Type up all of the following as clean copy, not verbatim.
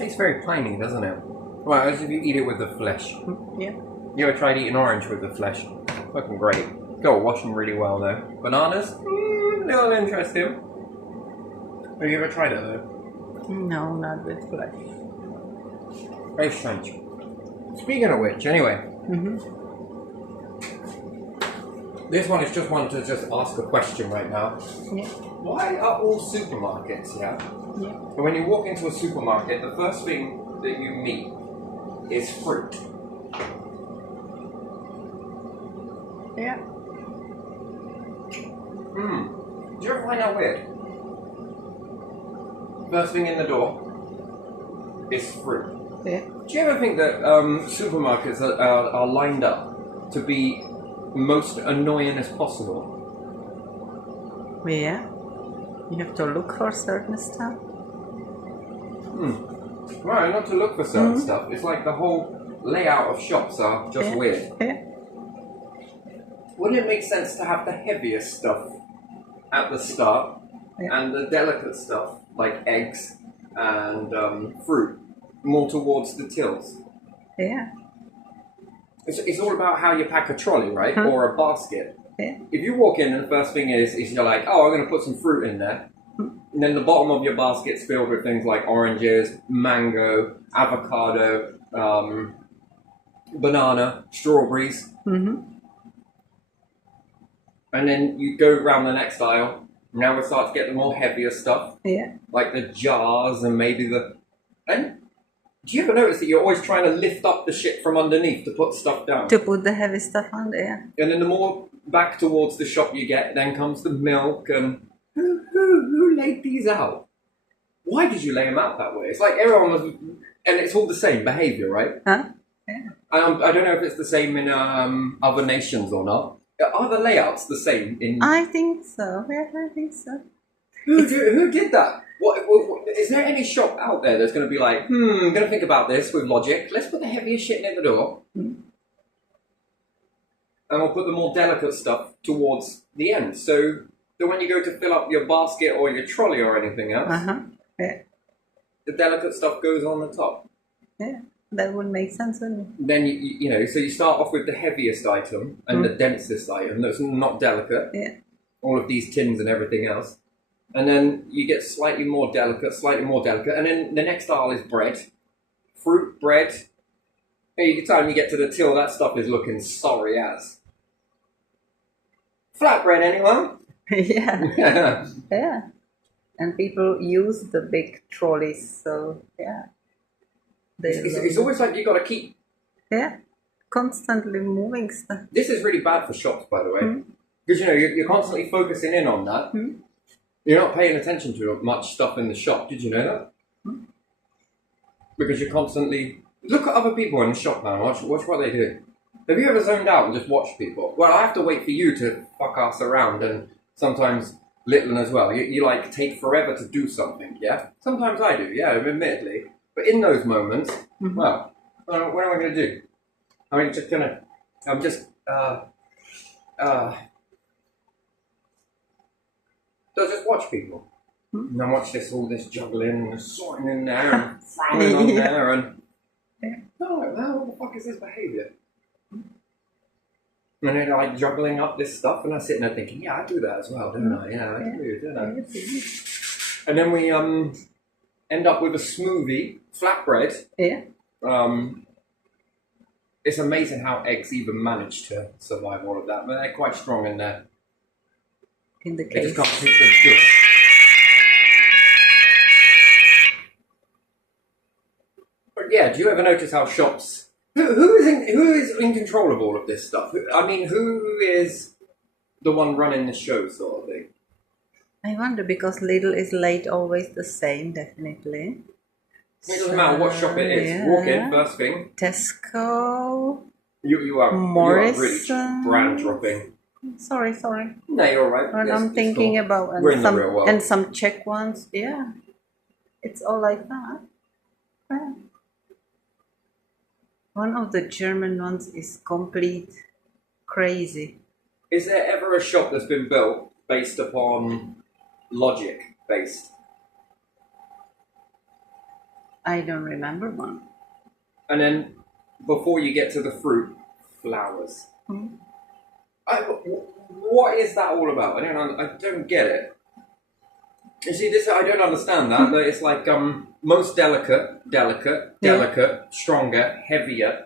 tastes very piney, doesn't it? Well, as if you eat it with the flesh. Yeah. You ever tried eating orange with the flesh? Fucking great. Go wash them really well though. Bananas? No interesting. Have you ever tried it though? No, not with flesh. Very strange. Speaking of which, anyway. This one is just one to just ask a question right now. Yeah. Why are all supermarkets, yeah? Yeah. And when you walk into a supermarket, the first thing that you meet is fruit. Yeah. Do you ever find that weird? First thing in the door is fruit. Yeah. Do you ever think that supermarkets are lined up to be most annoying as possible? Yeah. You have to look for certain stuff. Right, not to look for certain stuff. It's like the whole layout of shops are just weird. Yeah. Wouldn't it make sense to have the heaviest stuff at the start and the delicate stuff like eggs and fruit more towards the tills? Yeah. It's all about how you pack a trolley, right? Or a basket. Yeah. If you walk in and the first thing is you're like, oh, I'm going to put some fruit in there. And then the bottom of your basket's filled with things like oranges, mango, avocado, banana, strawberries. And then you go around the next aisle. Now we start to get the more heavier stuff. Yeah. Like the jars and maybe the... And do you ever notice that you're always trying to lift up the shit from underneath to put stuff down? To put the heavy stuff on there. And then the more back towards the shop you get, then comes the milk and... Who laid these out? Why did you lay them out that way? It's like everyone was... And it's all the same behaviour, right? Huh? Yeah. I don't know if it's the same in other nations or not. Are the layouts the same in... I think so. Yeah, I think so. Who did that? What, is there any shop out there that's going to be like, I'm going to think about this with logic. Let's put the heaviest shit near the door. And we'll put the more delicate stuff towards the end. So that when you go to fill up your basket or your trolley or anything else, Yeah. the delicate stuff goes on the top. Yeah. That would make sense, wouldn't it? Then, you know, so you start off with the heaviest item and the densest item that's not delicate. Yeah. All of these tins and everything else. And then you get slightly more delicate. And then the next aisle is bread. Fruit, bread. And by the time you get to the till, that stuff is looking sorry as. Flatbread, anyone? Yeah. Yeah. And people use the big trolleys, so yeah. It's always like you got to keep... Yeah. Constantly moving stuff. This is really bad for shops, by the way. Because, you know, you're constantly focusing in on that. You're not paying attention to much stuff in the shop. Did you know that? Because you're constantly... Look at other people in the shop now. Watch what they do. Have you ever zoned out and just watched people? Well, I have to wait for you to fuck ass around, and sometimes Littlin as well. You like, take forever to do something, yeah? Sometimes I do, yeah, admittedly. But in those moments, well, what am I going to do? I'm just... So just watch people. And then watch all this juggling and sorting in there and frowning on there and... No, what the fuck is this behaviour? And they're like juggling up this stuff and I'm sitting there thinking, yeah, I do that as well, don't I? Yeah, I do, don't I? And then we end up with a smoothie, flatbread. Yeah. It's amazing how eggs even manage to survive all of that, but they're quite strong in there. In the They case. just can't keep them still. But yeah, do you ever notice how shops... Who is in control of all of this stuff? I mean, who is the one running the show sort of thing? I wonder, because Lidl is late always the same, definitely. It doesn't matter what shop it is. Yeah. Walk in, first thing. Tesco. You are really brand dropping. Sorry. No, you're all right. What I'm thinking about, We're in the real world. and some Czech ones, yeah. It's all like that. Yeah. One of the German ones is complete crazy. Is there ever a shop that's been built based upon logic based? I don't remember one. And then before you get to the fruit, flowers. What is that all about? I don't get it. You see, this I don't understand that. That it's like most delicate, stronger, heavier,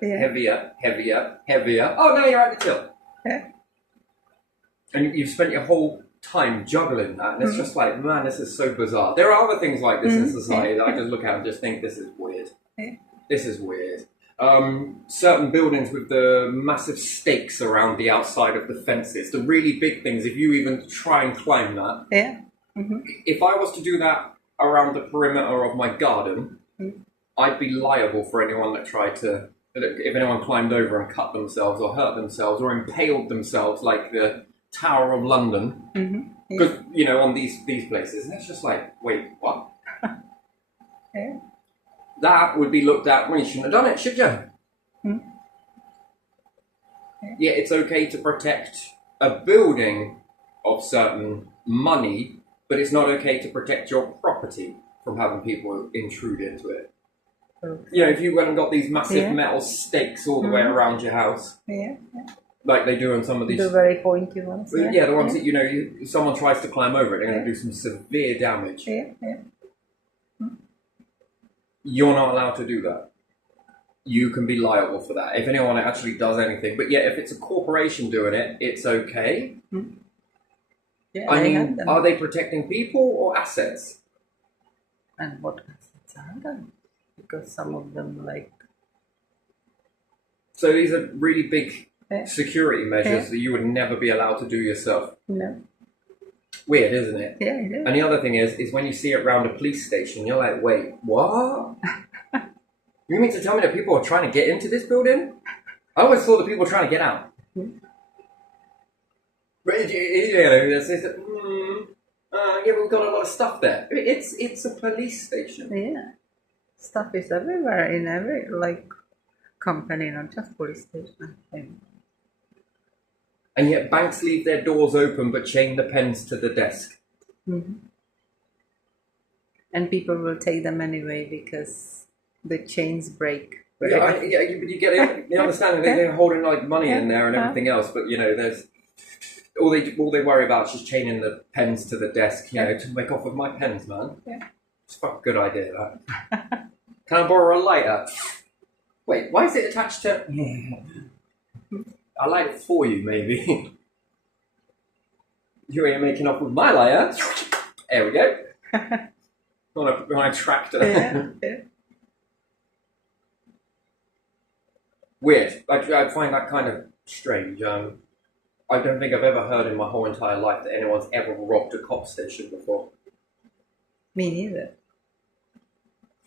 heavier. Oh, now you're at the till. Yeah. And you've spent your whole time juggling that, and it's just like, man, this is so bizarre. There are other things like this in society that I just look at and just think this is weird. Yeah. This is weird. Certain buildings with the massive stakes around the outside of the fences, the really big things, if you even try and climb that. Yeah. If I was to do that around the perimeter of my garden, I'd be liable for anyone that tried to, if anyone climbed over and cut themselves or hurt themselves or impaled themselves like the Tower of London. Because, you know, on these places, and it's just like, wait, what? Yeah. That would be looked at, well, you shouldn't have done it, should you? Yeah, it's okay to protect a building of certain money, but it's not okay to protect your property from having people intrude into it. Okay. You know, if you went and got these massive metal stakes all the way around your house, like they do on some of these... The very pointy ones. Yeah, the ones that, you know, if someone tries to climb over it, they're going to do some severe damage. You're not allowed to do that. You can be liable for that if anyone actually does anything. But yeah, if it's a corporation doing it, it's okay. Yeah, I mean, are they protecting people or assets? And what assets are them? Because some of them, like... So these are really big security measures that you would never be allowed to do yourself. No. Weird, isn't it? Yeah, it is. And the other thing is when you see it around a police station, you're like, wait, what? You mean to tell me that people are trying to get into this building? I always thought that people were trying to get out. But, you know, yeah, but we've got a lot of stuff there. It's a police station. Yeah. Stuff is everywhere, in every, like, company, not just police station. And yet banks leave their doors open but chain the pens to the desk. And people will take them anyway because the chains break. Yeah, you get it. You understand? They're holding like money in there and everything else, but you know, there's all they worry about is just chaining the pens to the desk. You know, to make off with my pens, man. Yeah, it's a fucking good idea. That. Can I borrow a lighter? Wait, why is it attached to? I'll light it for you, maybe. You ain't making off with my lighter. There we go. on a tractor. Weird. I find that kind of strange. I don't think I've ever heard in my whole entire life that anyone's ever robbed a cop station before. Me neither.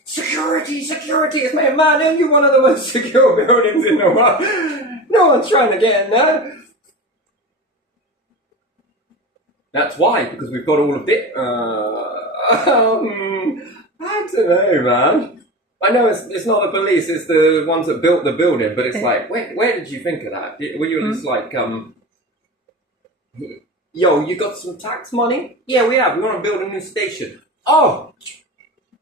Security! It's man, aren't you one of the most secure buildings in the world? No one's trying to get in there. That's why, because we've got all of it. I don't know, man. I know it's not the police, it's the ones that built the building, but it's like, where did you think of that? Were you just like, yo, you got some tax money? Yeah, we have. We want to build a new station. Oh,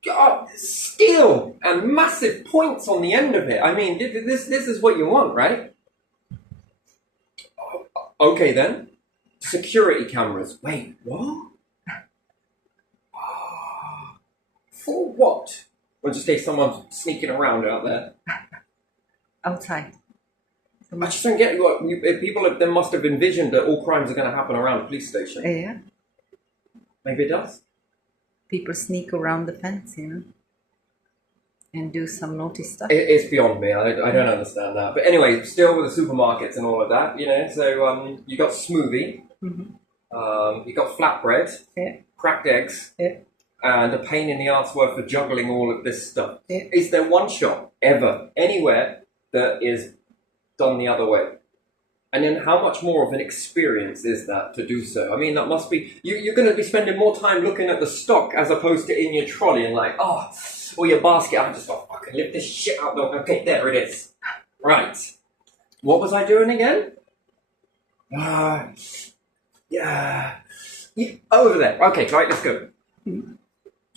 God, steel and massive points on the end of it. I mean, this is what you want, right? Okay, then. Security cameras. Wait, what? For what? Or just in case someone's sneaking around out there. Outside. I just don't get what people they must have envisioned that all crimes are going to happen around a police station. Yeah. Maybe it does. People sneak around the fence, you know, and do some naughty stuff. It's beyond me. I don't understand that. But anyway, still with the supermarkets and all of that, you know. So you got smoothie, you got flatbread, cracked eggs, and a pain in the arse worth of juggling all of this stuff. Yeah. Is there one shop ever anywhere that is done the other way? And then how much more of an experience is that to do so? I mean, that must be... You're going to be spending more time looking at the stock as opposed to in your trolley and like, or your basket. I'm just, I can lift this shit out. Okay, there it is. Right. What was I doing again? Yeah. Over there. Okay, right, let's go.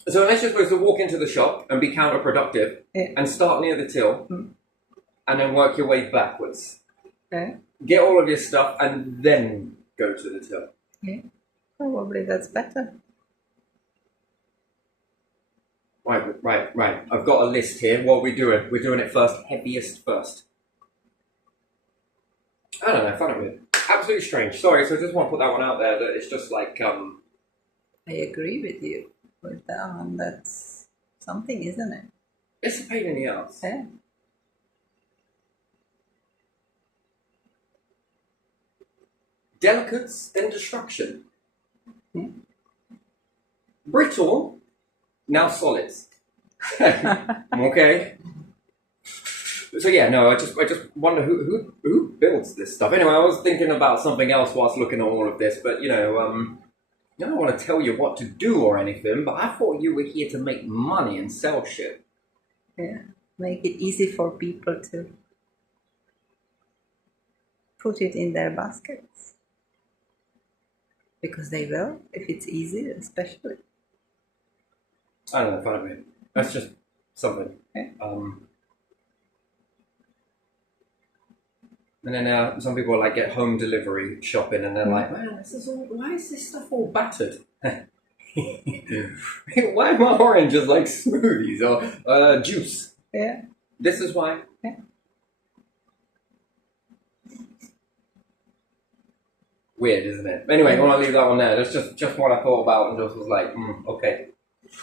So unless you're supposed to walk into the shop and be counterproductive and start near the till and then work your way backwards. Get all of your stuff and then go to the till. Yeah, probably that's better. Right. I've got a list here. What are we doing? We're doing it first. Heaviest first. I don't know. I found it weird. Absolutely strange. Sorry. So I just want to put that one out there. That it's just like. I agree with you with that one. That's something, isn't it? It's a pain in the ass. Yeah. Delicates, then destruction. Brittle, now solids. Okay. So yeah, no, I just wonder who builds this stuff. Anyway, I was thinking about something else whilst looking at all of this, but I don't want to tell you what to do or anything, but I thought you were here to make money and sell shit. Yeah, make it easy for people to put it in their baskets. Because they will, if it's easy, especially. I don't know, fun of it. That's just something. Yeah. And then some people like get home delivery shopping, and they're like, "Man, why is this stuff all battered? Why are my oranges like smoothies or juice? Yeah. This is why." Yeah. Weird, isn't it? Anyway, I want to leave that one there. That's just what I thought about, and just was like, okay.